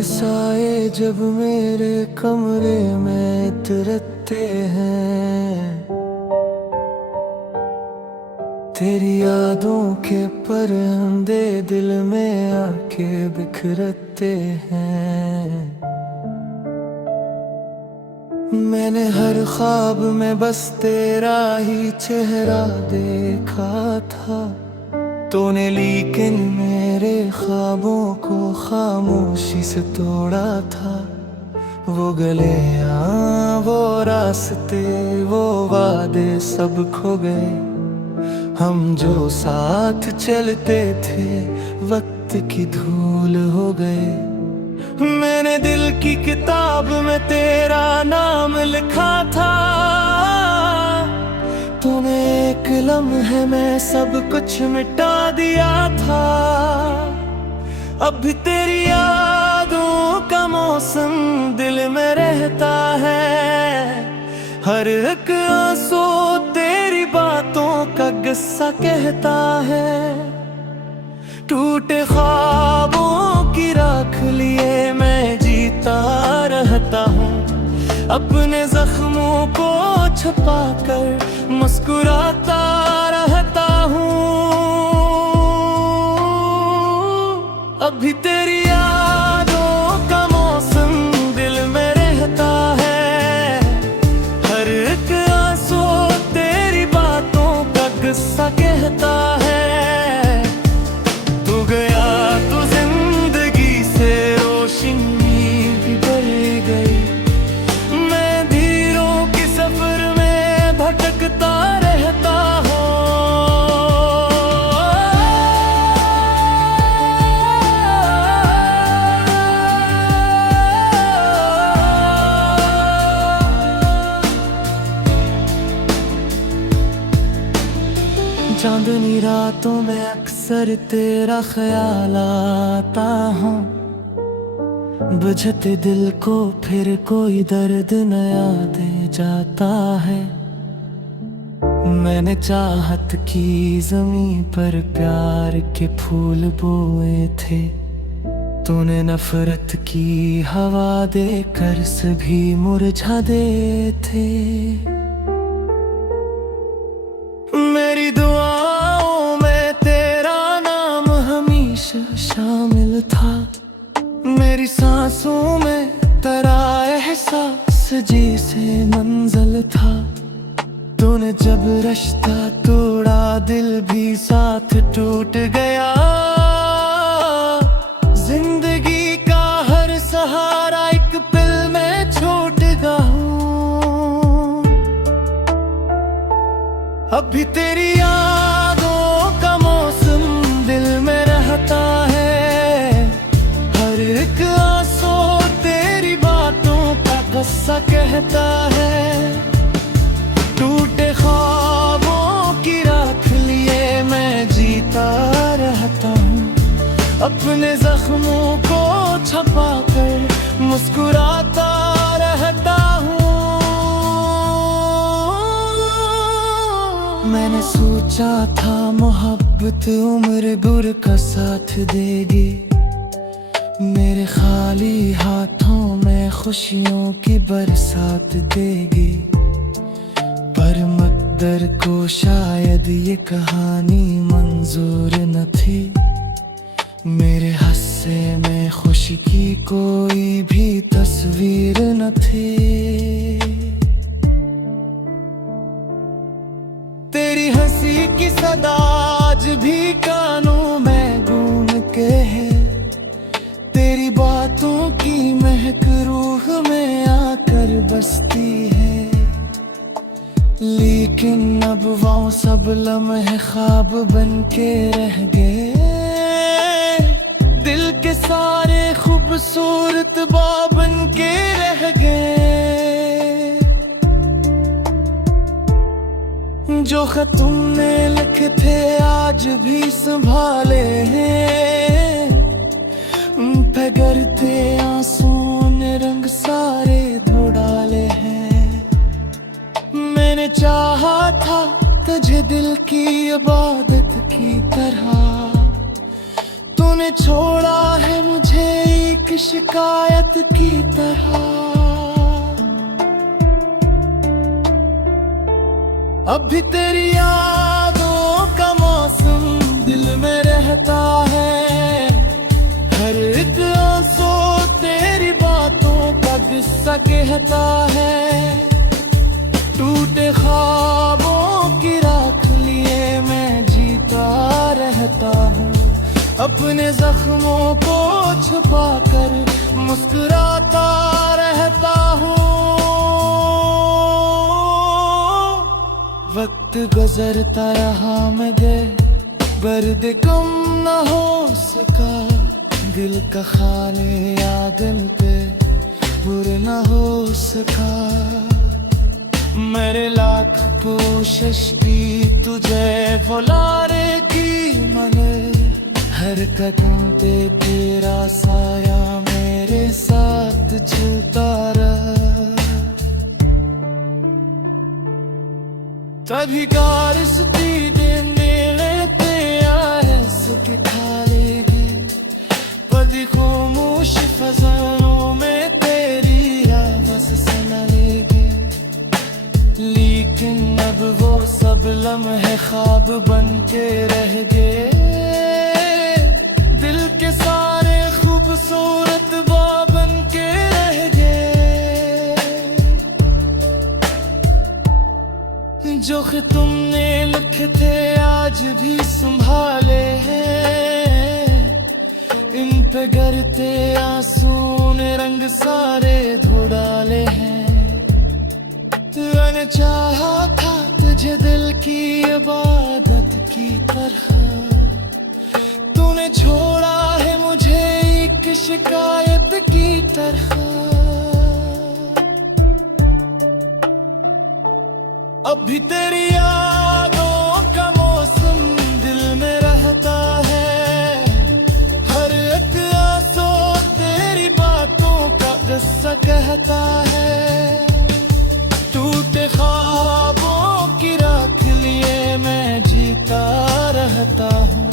के साए जब मेरे कमरे में इतरते हैं, तेरी यादों के परिंदे दिल में आके बिखरते हैं। मैंने हर ख्वाब में बस तेरा ही चेहरा देखा था, तूने लेकिन मेरे ख्वाबों को खामोशी से तोड़ा था। वो गलियां, वो रास्ते, वो वादे सब खो गए। हम जो साथ चलते थे वक्त की धूल हो गए। मैंने दिल की किताब में तेरा नाम लिखा था, तूने एक लम्हे में सब कुछ मिटा दिया था। अब भी तेरी यादों का मौसम दिल में रहता है, हर एक आंसू तेरी बातों का गुस्सा कहता है। टूटे ख्वाबों की राख लिए मैं जीता रहता हूँ, अपने जख्मों को छुपाकर मुस्कुराता रहता हूँ। अभी तेरी यादों का मौसम दिल में रहता है, हर एक आंसू तेरी बातों का गुस्सा कहता है। तू गया तो जिंदगी से रोशनी भी बदल गई, मैं धीरों की सफर में भटकता रहता हूँ। चांदनी रातों में अक्सर तेरा ख्याल आता हूँ, बुझते दिल को फिर कोई दर्द नया दे जाता है। मैंने चाहत की ज़मीं पर प्यार के फूल बोए थे, तूने नफरत की हवा देकर सभी मुरझा दे थे। मेरी दुआओं में तेरा नाम हमेशा शामिल था, मेरी सांसों में तेरा एहसास जैसे मंजिल था। तूने जब रिश्ता तोड़ा दिल भी साथ टूट गया, जिंदगी का हर सहारा एक पल में छूट गया। अभी तेरी यादों का मौसम दिल में रहता है, हर एक आंसू तेरी बातों का गुस्सा कहता है। टूटे ख्वाबों की राख लिए मैं जीता रहता हूँ, अपने जख्मों को छुपाकर मुस्कुराता रहता हूँ। मैंने सोचा था मोहब्बत उम्र भर का साथ देगी, मेरे खाली हाथों में खुशियों की बरसात देगी। पर मकदर को शायद ये कहानी मंजूर न थी, मेरे हस्से में खुशी की कोई भी तस्वीर न थी। तेरी हंसी की सदा आज भी कानों में गूंज के है, तेरी बातों की महक रूह में आकर बसती है। लेकिन अब वो सब लम्हे ख्वाब बन के रह गए, दिल के सारे खूबसूरत बाब बन के रह गए। जो खत तुमने लिखे थे आज भी संभाले हैं, उन पे गिरते आंसुओं ने रंग सारे धो डाले हैं। मैंने चाहा था तुझे दिल की इबादत की तरह, तूने छोड़ा है मुझे एक शिकायत की तरह। अब भी तेरी यादों का मौसम दिल में रहता है। हर एक आंसू तेरी बातों का किस्सा कहता है। टूटे ख्वाबों की राख लिए मैं जीता रहता हूँ। अपने जख्मों को छुपा कर मुस्कुराता रहता हूँ। वक्त गुजरता रहा मगर दर्द कम न हो सका। दिल का खाने या दिल पे बुर न हो सका। मेरे लाख कोशिश भी तुझे भुलाने की मगर हर कदम पे तेरा साया मेरे साथ चलता रहा। तभी गारस्ती देने लेते आए सुखी खाली गए। पदी खामोश फजानों में तेरी आवाज़ सुना लेगी। लेकिन अब वो सब लम्हे ख्वाब बन के रह गए। दिल के सारे खूबसूरत बाब बन के रह गए। जो कि तुमने लिखे थे आज भी संभाले हैं। इन पे गिरते आंसू ने रंग सारे धो डाले हैं। तूने चाहा था तुझे दिल की इबादत की तरह। तूने छोड़ा है मुझे एक शिकायत की तरह। अब भी तेरी यादों का मौसम दिल में रहता है। हर एक आंसू तेरी बातों का किस्सा कहता है। टूटे ख्वाबों की राख लिए मैं जीता रहता हूँ।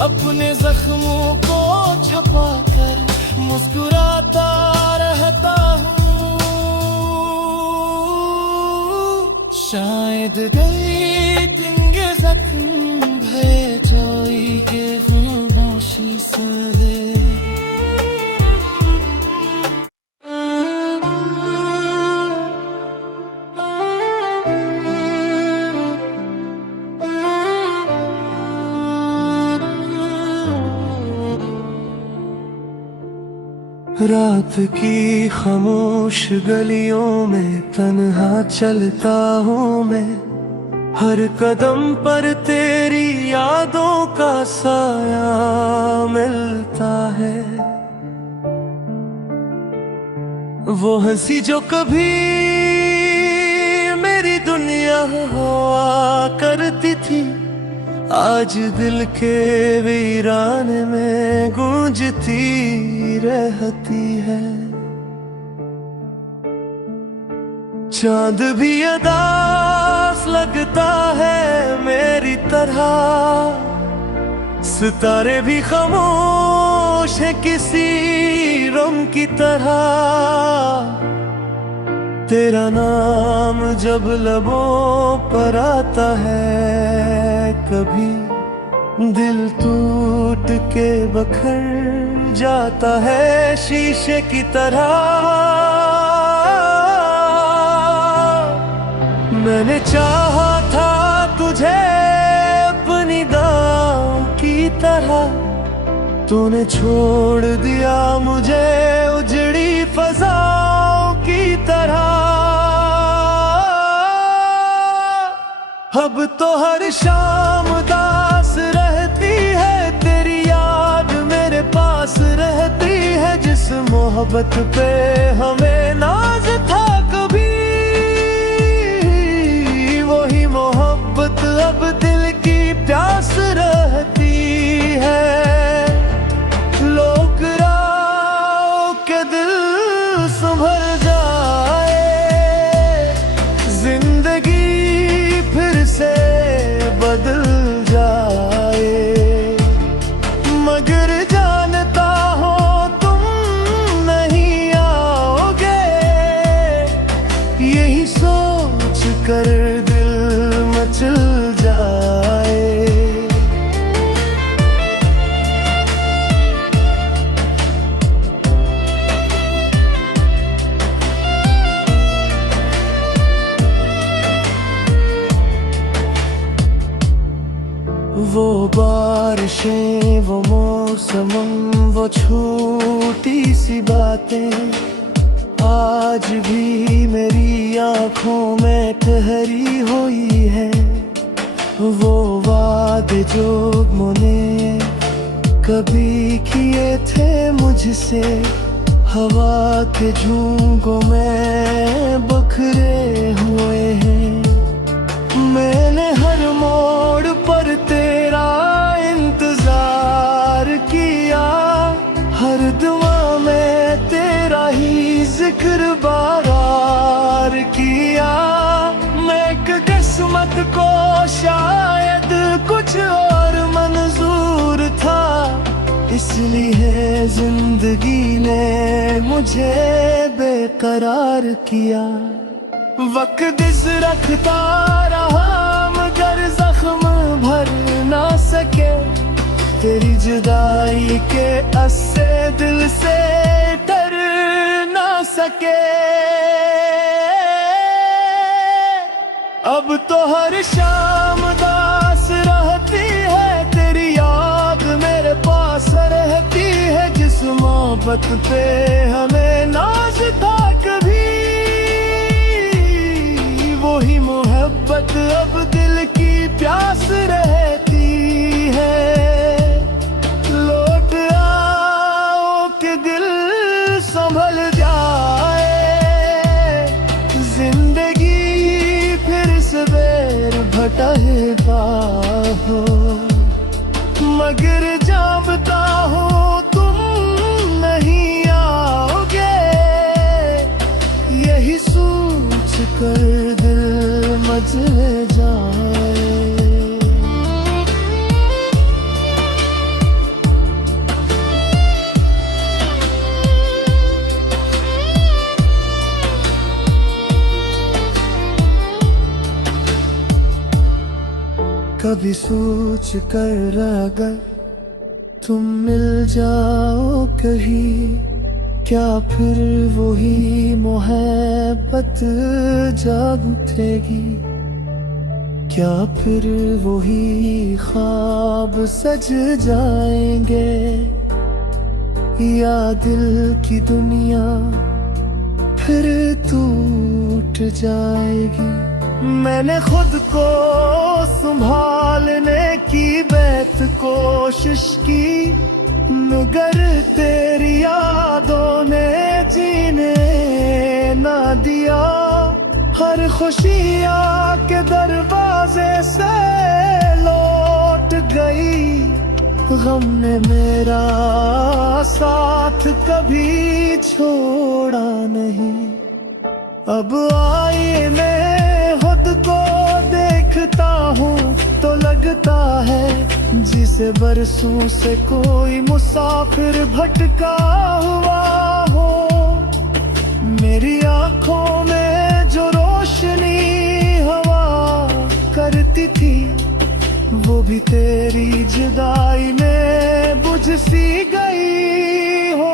अपने जख्मों को छुपा कर मुस्कुराता रहता हूँ। शायद गई तिंगे जख्म भय जोई के खामोशी से दे। रात की खामोश गलियों में तन्हा चलता हूँ मैं। हर कदम पर तेरी यादों का साया मिलता है। वो हंसी जो कभी मेरी दुनिया हुआ करती थी आज दिल के वीराने में गूंजती रहती है। चांद भी अदास लगता है मेरी तरह। सितारे भी खामोश है किसी रम की तरह। तेरा नाम जब लबों पर आता है कभी दिल टूट के बखर जाता है शीशे की तरह। मैंने चाहा था तुझे अपनी दांव की तरह। तूने छोड़ दिया मुझे उजड़ी फजाओं की तरह। अब तो हर शाम दास रहती है तेरी याद मेरे पास रहती है। जिस मोहब्बत पे हमें नाज था कभी वही मोहब्बत अब दिल की प्यास रहती है। लोग राव के दिल संभल जाए जिंदगी फिर से बदल जाए। मगर जानता हो तुम कर दिल मचल जाए। वो बारिशें, वो मौसम, वो छोटी सी बातें आज भी मेरी आँखों में ठहरी हुई है। वो वादे जो मैंने कभी किए थे मुझसे, हवा के झोंकों में बिखरे हुए हैं। मैंने हर मोड़ पर तेरा इंतजार किया, हर दुआ में तेरा ही जिक्र बार किया। मैं किस्मत को शायद कुछ और मंजूर था, इसलिए जिंदगी ने मुझे बेकरार किया। वक्त इस रखता रहा मगर जख्म भर ना सके, तेरी जुदाई के अस्से दिल से डर ना सके। अब तो हर शाम दास रहती है, तेरी याद मेरे पास रहती है। जिस मोहब्बत पे हमें नाज था कभी, वही मोहब्बत अब दिल की प्यास रहती है। लौट आओ कि दिल संभल जाए, जिंदगी फिर से बेर भटकता हो। मगर जानता हूँ तुम नहीं आओगे, यही सोच कर दिल मचल जाए। कभी सोच कर अगर तुम मिल जाओ कहीं, क्या फिर वही मोहब्बत जाग उठेगी? क्या फिर वही ख्वाब सज जाएंगे? या दिल की दुनिया फिर टूट जाएगी? मैंने खुद को संभालने की बेत कोशिश की, मगर तेरी यादों ने जीने ना दिया। हर खुशी आके दरवाजे से लौट गई, गम ने मेरा साथ कभी छोड़ा नहीं। अब आईने खुद को देखता हूँ तो लगता है जिसे बरसों से कोई मुसाफिर भटका हुआ हो। मेरी आँखों में जो रोशनी हवा करती थी, वो भी तेरी जुदाई में बुझ सी गई हो।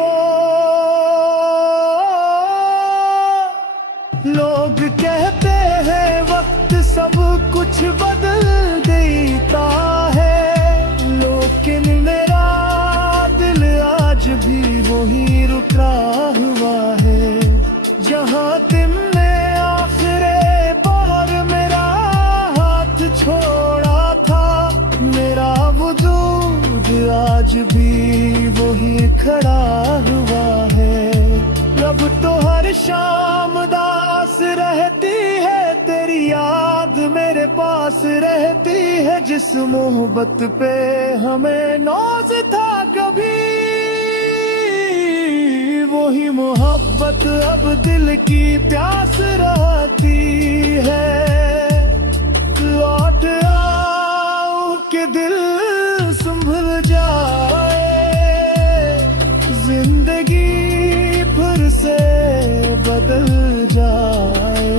लोग कहते हैं वक्त सब कुछ बदल देता है, लेकिन मेरा दिल आज भी वही रुका हुआ है। जहाँ तुमने आखिरे बार मेरा हाथ छोड़ा था, मेरा वजूद आज भी वही खड़ा हुआ है। अब तो हर शाम दास रहती है, तेरी याद मेरे पास रहती है। जिस मोहब्बत पे हमें नाज था कभी, वही मोहब्बत अब दिल की प्यास रहती है। लौट आओ कि दिल संभल जाए, जिंदगी फिर से बदल जाए।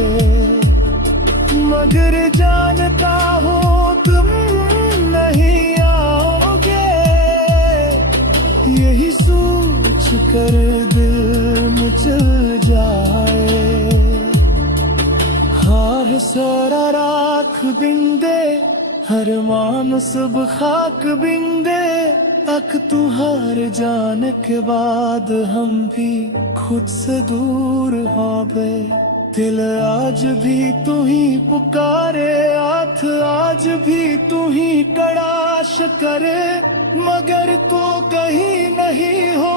सारा राख बिंदे हर मान सब खाक बिंदे तक तू हार जाने के बाद हम भी खुद से दूर हो गए। दिल आज भी तू ही पुकारे, हाथ आज भी तू ही तलाश करे, मगर तू कहीं नहीं हो